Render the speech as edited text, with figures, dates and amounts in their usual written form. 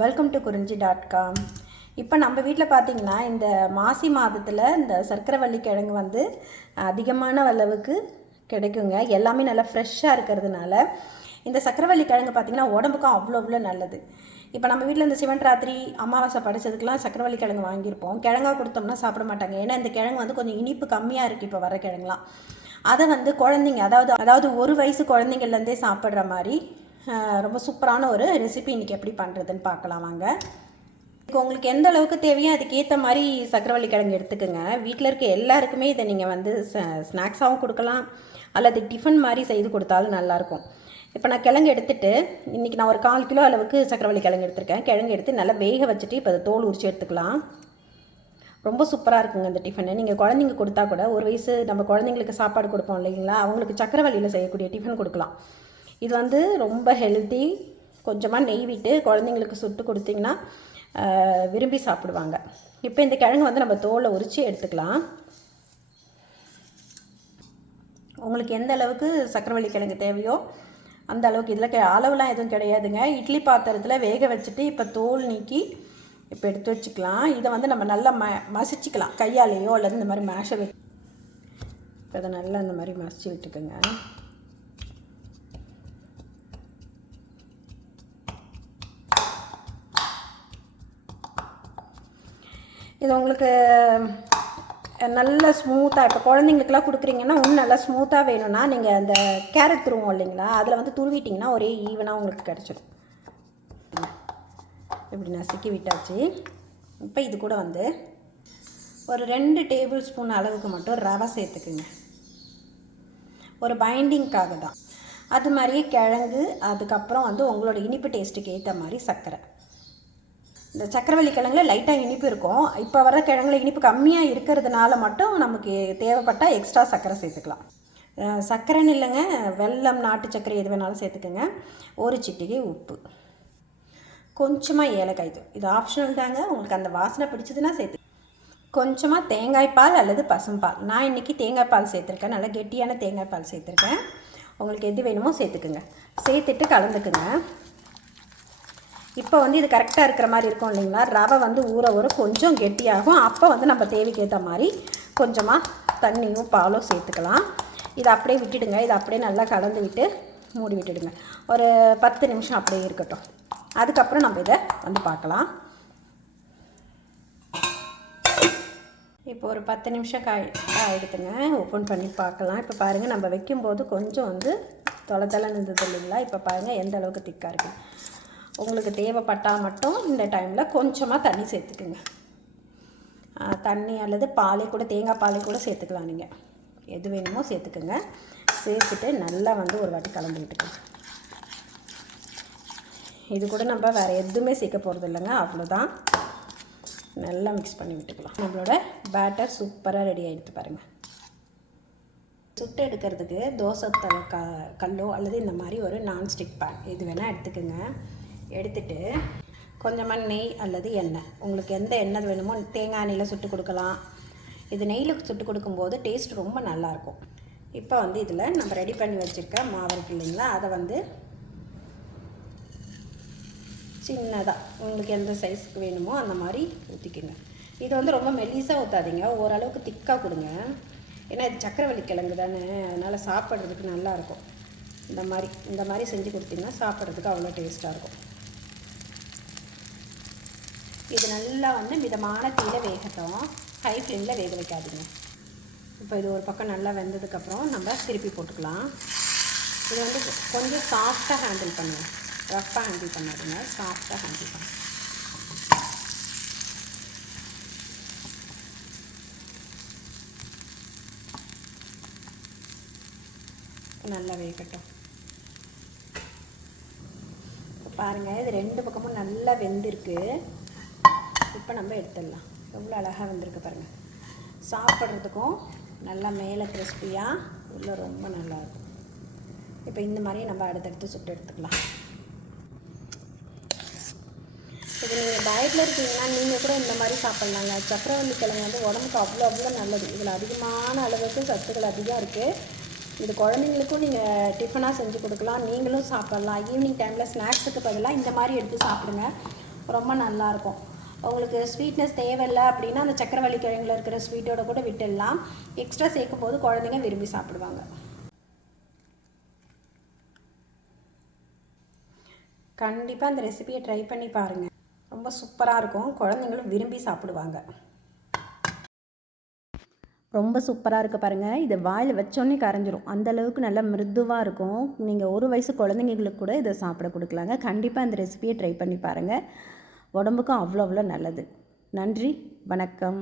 Welcome to குறிஞ்சி.com. இப்போ நம்ம வீட்டில் பார்த்திங்கன்னா இந்த மாசி மாதத்தில் இந்த சர்க்கரைவள்ளி கிழங்கு வந்து அதிகமான அளவுக்கு கிடைக்குங்க. எல்லாமே நல்லா ஃப்ரெஷ்ஷாக இருக்கிறதுனால இந்த சர்க்கரைவள்ளி கிழங்கு பார்த்திங்கன்னா உடம்புக்கும் அவ்வளோ நல்லது. இப்போ நம்ம வீட்டில் இந்த சிவன் ராத்திரி அமாவாசை படைச்சதுக்கெலாம் சர்க்கரைவள்ளி கிழங்கு வாங்கியிருப்போம். கிழங்கா கொடுத்தோம்னா சாப்பிட மாட்டாங்க. ஏன்னா இந்த கிழங்கு வந்து கொஞ்சம் இனிப்பு கம்மியாக இருக்குது இப்போ வர கிழங்குலாம். அதை வந்து குழந்தைங்க அதாவது 1 வயசு குழந்தைங்கள்லேருந்தே சாப்பிட்ற மாதிரி ரொம்ப சூப்பரான ஒரு ரெசிபி இன்றைக்கி எப்படி பண்ணுறதுன்னு பார்க்கலாம் வாங்க. உங்களுக்கு எந்த அளவுக்கு தேவையோ அதுக்கேற்ற மாதிரி சர்க்கரைவள்ளி கிழங்கு எடுத்துக்கோங்க. வீட்டில் இருக்க எல்லாருக்குமே இதை நீங்கள் வந்து ஸ்நாக்ஸாகவும் கொடுக்கலாம், அல்லது டிஃபன் மாதிரி செய்து கொடுத்தாலும் நல்லாயிருக்கும். இப்போ நான் கிழங்கு எடுத்துகிட்டு இன்றைக்கி நான் ஒரு 1/4 கிலோ அளவுக்கு சர்க்கரைவள்ளி கிழங்கு எடுத்திருக்கேன். கிழங்கு எடுத்து நல்லா வேக வச்சுட்டு இப்போ அதை தோல் உரித்து எடுத்துக்கலாம். ரொம்ப சூப்பராக இருக்குங்க இந்த டிஃபனு. நீங்கள் குழந்தைங்க கொடுத்தா கூட 1 வயசு நம்ம குழந்தைங்களுக்கு சாப்பாடு கொடுப்போம் இல்லைங்களா, அவங்களுக்கு சர்க்கரைவள்ளியில் செய்யக்கூடிய டிஃபன் கொடுக்கலாம். இது வந்து ரொம்ப ஹெல்த்தி. கொஞ்சமாக நெய் விட்டு குழந்தைங்களுக்கு சுட்டு கொடுத்திங்கன்னா விரும்பி சாப்பிடுவாங்க. இப்போ இந்த கிழங்கு வந்து நம்ம தோலை உரித்து எடுத்துக்கலாம். உங்களுக்கு எந்த அளவுக்கு சர்க்கரைவள்ளி கிழங்கு தேவையோ அந்த அளவுக்கு. இதில் அளவுலாம் எதுவும் கிடையாதுங்க. இட்லி பாத்திரத்தில் வேக வச்சுட்டு இப்போ தோல் நீக்கி இப்போ எடுத்து வச்சுக்கலாம். இதை வந்து நம்ம நல்லா மசிச்சுக்கலாம் கையாலேயோ அல்லது இந்த மாதிரி மேஷை விட்டு. இப்போ இதை நல்லா இந்த மாதிரி மசிச்சு விட்டுக்குங்க. இது உங்களுக்கு நல்லா ஸ்மூத்தாக, இப்போ குழந்தைங்களுக்குலாம் கொடுக்குறீங்கன்னா இன்னும் நல்லா ஸ்மூத்தாக வேணும்னா நீங்கள் அந்த கேரட் துருவோம் இல்லைங்களா, அதில் வந்து துருவிட்டிங்கன்னா ஒரே ஈவனாக உங்களுக்கு கிடச்சிடும். இப்படி நசுக்கி விட்டாச்சு. இப்போ இது கூட வந்து ஒரு 2 டேபிள் ஸ்பூன் அளவுக்கு மட்டும் ரவை சேர்த்துக்குங்க. ஒரு பைண்டிங்காக தான். அது மாதிரியே கிழங்கு, அதுக்கப்புறம் வந்து உங்களோட இனிப்பு டேஸ்ட்டுக்கு ஏற்ற மாதிரி சர்க்கரை. இந்த சர்க்கரைவள்ளி கிழங்குல லைட்டாக இனிப்பு இருக்கும். இப்போ வர கிழங்குல இனிப்பு கம்மியாக இருக்கிறதுனால மட்டும் நமக்கு தேவைப்பட்டால் எக்ஸ்ட்ரா சர்க்கரை சேர்த்துக்கலாம். சர்க்கரைன்னு இல்லைங்க, வெல்லம், நாட்டு சர்க்கரை எது வேணாலும் சேர்த்துக்கோங்க. 1 சிட்டிகை உப்பு, கொஞ்சமாக ஏலக்காய் தூள். இது ஆப்ஷனல் தாங்க, உங்களுக்கு அந்த வாசனை பிடிச்சதுன்னா சேர்த்து. கொஞ்சமாக தேங்காய் பால் அல்லது பசும்பால். நான் இன்றைக்கி தேங்காய் பால் சேர்த்துருக்கேன். நல்லா கெட்டியான தேங்காய் பால் சேர்த்துருக்கேன். உங்களுக்கு எது வேணுமோ சேர்த்துக்குங்க. சேர்த்துட்டு கலந்துக்குங்க. இப்போ வந்து இது கரெக்டாக இருக்கிற மாதிரி இருக்கும் இல்லைங்களா. ரவை வந்து ஊற கொஞ்சம் கெட்டியாகும். அப்போ வந்து நம்ம தேவைக்கு ஏற்ற மாதிரி கொஞ்சமாக தண்ணியும் பாலும் சேர்த்துக்கலாம். இதை அப்படியே விட்டுடுங்க. இதை அப்படியே நல்லா கலந்து விட்டு மூடி விட்டுடுங்க. ஒரு 10 நிமிஷம் அப்படியே இருக்கட்டும். அதுக்கப்புறம் நம்ம இதை வந்து பார்க்கலாம். இப்போ ஒரு 10 நிமிஷம் எடுத்துங்க. ஓப்பன் பண்ணி பார்க்கலாம். இப்போ பாருங்கள், நம்ம வைக்கும்போது கொஞ்சம் வந்து தொலைத்தலை இருந்தது இல்லைங்களா. இப்போ பாருங்கள் எந்த அளவுக்கு திக்காக இருக்குது. உங்களுக்கு தேவைப்பட்டால் மட்டும் இந்த டைமில் கொஞ்சமாக தண்ணி சேர்த்துக்குங்க. தண்ணி அல்லது பாலே கூட, தேங்காய் பாலே கூட சேர்த்துக்கலாம். நீங்கள் எது வேணுமோ சேர்த்துக்குங்க. சேர்த்துட்டு நல்லா வந்து ஒரு வாட்டி கலந்து விட்டுக்கோங்க. இது கூட நம்ம வேறு எதுவுமே சேர்க்க போகிறது இல்லைங்க, அவ்வளோதான். நல்லா மிக்ஸ் பண்ணி விட்டுக்கலாம். நம்மளோட பேட்டர் சூப்பராக ரெடி ஆகிடுது பாருங்கள். சுட்டு எடுக்கிறதுக்கு தோசை தவா கல்லோ அல்லது இந்த மாதிரி ஒரு நான்ஸ்டிக் பேன் எது வேணால் எடுத்துக்கோங்க. எடுத்துட்டு கொஞ்சமாக நெய் அல்லது எண்ணெய், உங்களுக்கு எந்த எண்ணெய் வேணுமோ, தேங்காய் எண்ணெயில் சுட்டு கொடுக்கலாம். இது நெய்யில் சுட்டு கொடுக்கும்போது டேஸ்ட் ரொம்ப நல்லாயிருக்கும். இப்போ வந்து இதில் நம்ம ரெடி பண்ணி வச்சுருக்க மாவு இருக்கு இல்லைங்களா, அதை வந்து சின்னதாக உங்களுக்கு எந்த சைஸுக்கு வேணுமோ அந்த மாதிரி ஊற்றிக்குங்க. இது வந்து ரொம்ப மெல்லிசாக ஊற்றாதீங்க, ஓரளவுக்கு திக்காக கொடுங்க. ஏன்னா இது சர்க்கரைவள்ளி கிழங்கு தானே, அதனால் சாப்பிட்றதுக்கு நல்லாயிருக்கும். இந்த மாதிரி செஞ்சு கொடுத்தீங்கன்னா சாப்பிட்றதுக்கு அவ்வளோ டேஸ்ட்டாக இருக்கும். இது நல்லா வந்து மிதமான தீயில வேகட்டும். ஹை ஃப்ளேமில் வேக வைக்காதீங்க. இப்போ இது ஒரு பக்கம் நல்லா வெந்ததுக்கப்புறம் நம்ம திருப்பி போட்டுக்கலாம். இது வந்து கொஞ்சம் சாஃப்டாக ஹேண்டில் பண்ணுங்கள், ரஃப்பாக ஹேண்டில் பண்ணாதுங்க, சாஃப்டாக ஹேண்டில் பண்ணுங்க. நல்லா வேகட்டும். இப்போ பாருங்கள், இது 2 பக்கமும் நல்லா வெந்திருக்கு. இப்போ நம்ம எடுத்துடலாம். எவ்வளோ அழகாக வெந்திருக்கு பாருங்கள். சாப்பிட்றதுக்கும் நல்லா மேலே கிறிஸ்பியாக, உள்ள ரொம்ப நல்லாயிருக்கும். இப்போ இந்த மாதிரி நம்ம அடுத்தடுத்து சுட்டு எடுத்துக்கலாம். இது நீங்கள் டயட்டில் இருக்கீங்கன்னா நீங்கள் கூட இந்த மாதிரி சாப்பிட்லாங்க. சர்க்கரைவள்ளி கிழங்கு வந்து உடம்புக்கு அவ்வளோ நல்லது. இதில் அதிகமான அளவுக்கு சத்துக்கள் அதிகம் இருக்குது. இது குழந்தைங்களுக்கும் நீங்கள் டிஃபனாக செஞ்சு கொடுக்கலாம், நீங்களும் சாப்பிட்லாம். ஈவினிங் டைமில் ஸ்நாக்ஸுக்கு பதிலாக இந்த மாதிரி எடுத்து சாப்பிடுங்க. ரொம்ப நல்லாயிருக்கும். உங்களுக்கு ஸ்வீட்னஸ் தேவையில்லை அப்படின்னா அந்த சக்கரவள்ளி கிழங்குல இருக்கிற ஸ்வீட்டோட கூட விட்டுடலாம். எக்ஸ்ட்ரா சேர்க்கும் போது குழந்தைங்க விரும்பி சாப்பிடுவாங்க. கண்டிப்பாக அந்த ரெசிபியை ட்ரை பண்ணி பாருங்கள். ரொம்ப சூப்பராக இருக்கும். குழந்தைங்களும் விரும்பி சாப்பிடுவாங்க. ரொம்ப சூப்பராக இருக்குது பாருங்கள். இதை வாயில் வச்சோன்னே கரைஞ்சிரும். அந்தளவுக்கு நல்லா மிருதுவாக இருக்கும். நீங்கள் 1 வயசு குழந்தைங்களுக்கு கூட இதை சாப்பிட கொடுக்கலாங்க. கண்டிப்பாக அந்த ரெசிபியை ட்ரை பண்ணி பாருங்கள். உடம்புக்கும் அவ்வளோ நல்லது. நன்றி, வணக்கம்.